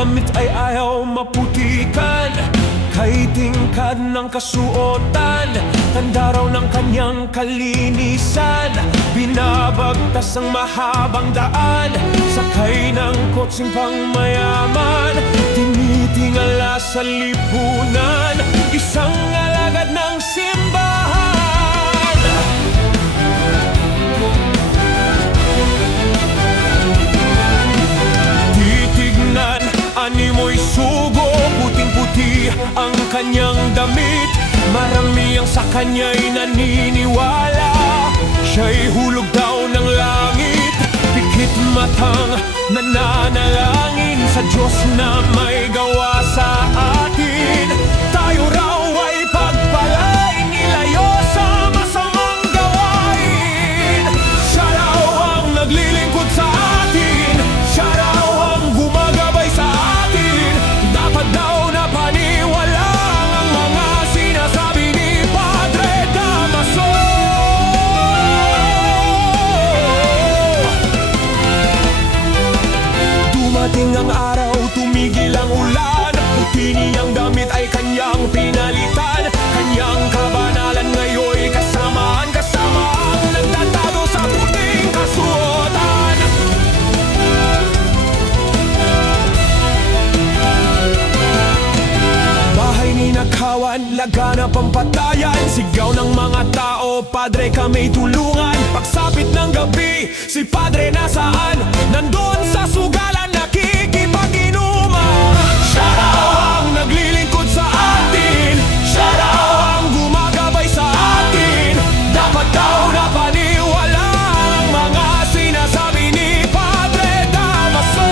damit ay ayaw maputikan, kay tingkad ng kasuotan, tanda raw ng kanyang kalinisan. Binabagtas ang mahabang daan, sakay ng kotseng pangmayaman, tinitingala sa lipunan, isang alagad ng simbahan. Titignan, animoy sugo, puting-puti ang kanyang damit, marami ang sa kanya'y naniniwala, siya'y hulog daw ng langit, pikit matang nananalangin sa Diyos na may gawa sa atin. Tayo raw ay pagpalain, ilayo sa masamang gawain. Siya raw ang naglilingkod sa atin, siya raw ang gumagabay sa atin. Dapat daw na paniwalaan ang mga sinasabi ni Padre Damaso. Dumating ang araw, tumigil ang ulan, puti niyang damit ay kanyang pinalitan, kanyang kabanalan ngayon kasama ang nagtatago sa puting kasuotan. Bahay ninakawan, laganap ang patayan, sigaw ng mga tao, Padre kami tulungan. Pagsapit ng gabi, si Padre nasaan? Nandun sa sugalan, nakikipag-inuman. Siya raw ang naglilingkod sa atin, siya raw ang gumagabay sa atin. Dapat daw na paniwalaan ang mga sinasabi ni Padre Damaso.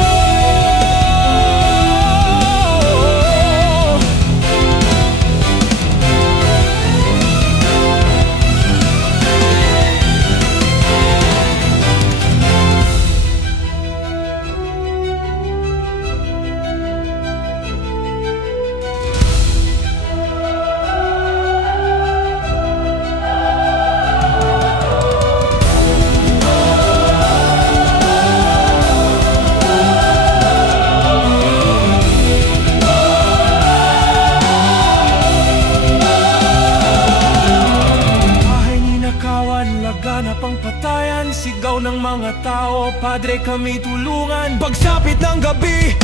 Laganap ang patayan, sigaw ng mga tao, Padre kami tulungan. Pagsapit ng gabi,